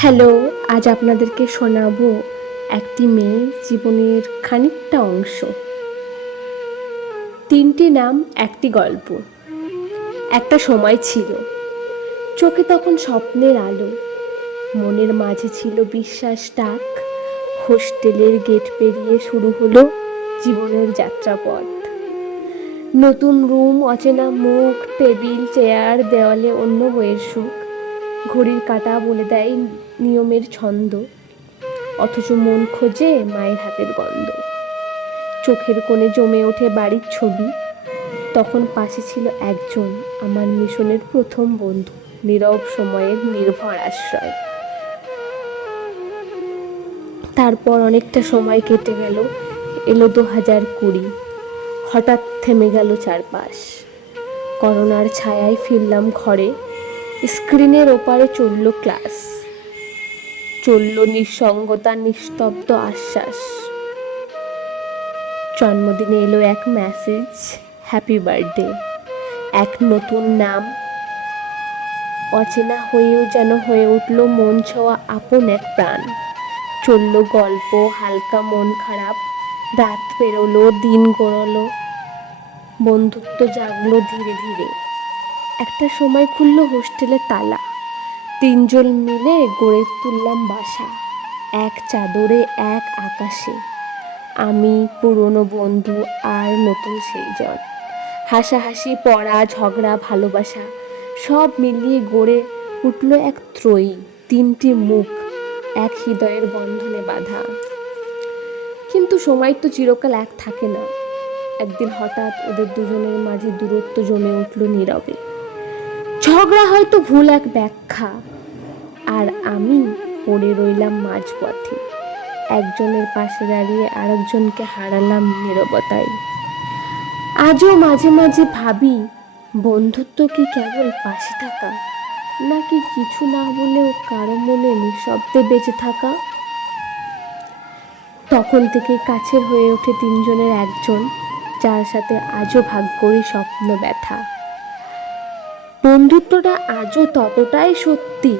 Hello, আজ আপনাদেরকে শোনাবো একটি মেয়ের জীবনের খানিকটা অংশ। তিনটি নাম, একটি গল্প। একটা সময় ছিল। চোখে তখন স্বপ্নের আলো। মনের মাঝে ছিল বিশ্বাস ডাক। হোস্টেলের গেট পেরিয়ে শুরু হলো জীবনের যাত্রাপথ। নতুন রুম, অচেনা মুখ, টেবিল, চেয়ার, দেওয়ালে অন্য বইয়ের সুখ। ঘড়ির কাঁটা বলে দেয় নিয়মের ছন্দ, অথচ মন খোঁজে মায়ের হাতের গন্ধ। চোখের কোণে জমে ওঠে বাড়ির ছবি। তখন পাশে ছিল একজন, আমার মিশনের প্রথম বন্ধু, নীরব সময়ের নির্ভর আশ্রয়। তারপর অনেকটা সময় কেটে গেল, এলো দু হাজার কুড়ি। হঠাৎ থেমে গেল চারপাশ। করোনার ছায়ায় ফিরলাম ঘরে। স্ক্রিনের ওপারে চলল ক্লাস। চলল নিঃসঙ্গতা, নিস্তব্ধ আশ্বাস। জন্মদিনে এলো এক মেসেজ হ্যাপি বার্থডে এক নতুন নাম। অচেনা হয়েও যেন হয়ে উঠল মন ছোঁয়া আপন এক প্রাণ। চলল গল্প, হালকা মন খারাপ। রাত পেরোলো, দিন গড়লো। বন্ধুত্ব জাগলো ধীরে ধীরে। একটা সময় খুললো হোস্টেলে তালা। তিনজন মিলে গড়ে তুললাম বাসা, এক চাদরে, এক আকাশে। আমি, পুরনো বন্ধু আর নতুন সেই জন হাসাহাসি, পড়া, ঝগড়া, ভালোবাসা, সব মিলিয়ে গড়ে উঠল এক ত্রয়ী, তিনটি মুখ, এক হৃদয়ের বন্ধনে বাঁধা। কিন্তু সময় তো চিরকাল এক থাকে না। একদিন হঠাৎ ওদের দুজনের মাঝে দূরত্ব জমে উঠল নীরবে। ঝগড়া হয়তো ভুল এক ব্যাখ্যা। আর আমি পড়ে রইলাম মাঝপথে। একজনের পাশে দাঁড়িয়ে আরেকজনকে হারালাম নীরবতায়। আজও মাঝে মাঝে ভাবি, বন্ধুত্ব কি কেবল পাশে থাকা, নাকি কিছু না বলেও কারও মনে নিঃশব্দে বেঁচে থাকা? তখন থেকে কাছের হয়ে ওঠে তিনজনের একজন, যার সাথে আজও ভাগ করি স্বপ্ন ব্যথা বন্ধুত্বটা আজও ততটাই সত্যি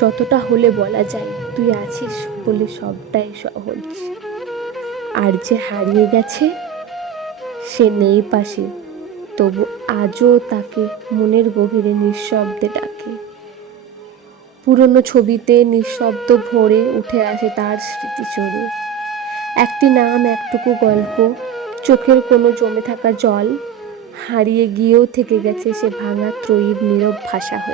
যতটা হলে বলা যায়। তুই আছিস বলে সবটাই সহজ। আর যে হারিয়ে গেছে, সে নেই পাশে। তবু আজও তাকে মনের গভীরে নিঃশব্দে ডাকে। পুরনো ছবিতে নিঃশব্দ ভরে উঠে আসে তার স্মৃতি চড়ে একটি নাম, একটুকু গল্প, চোখের কোনো জমে থাকা জল হারিয়ে গিয়েও থেকে গেছে সে ভাঙা ত্রয়ীর নীরব ভাষা হয়ে।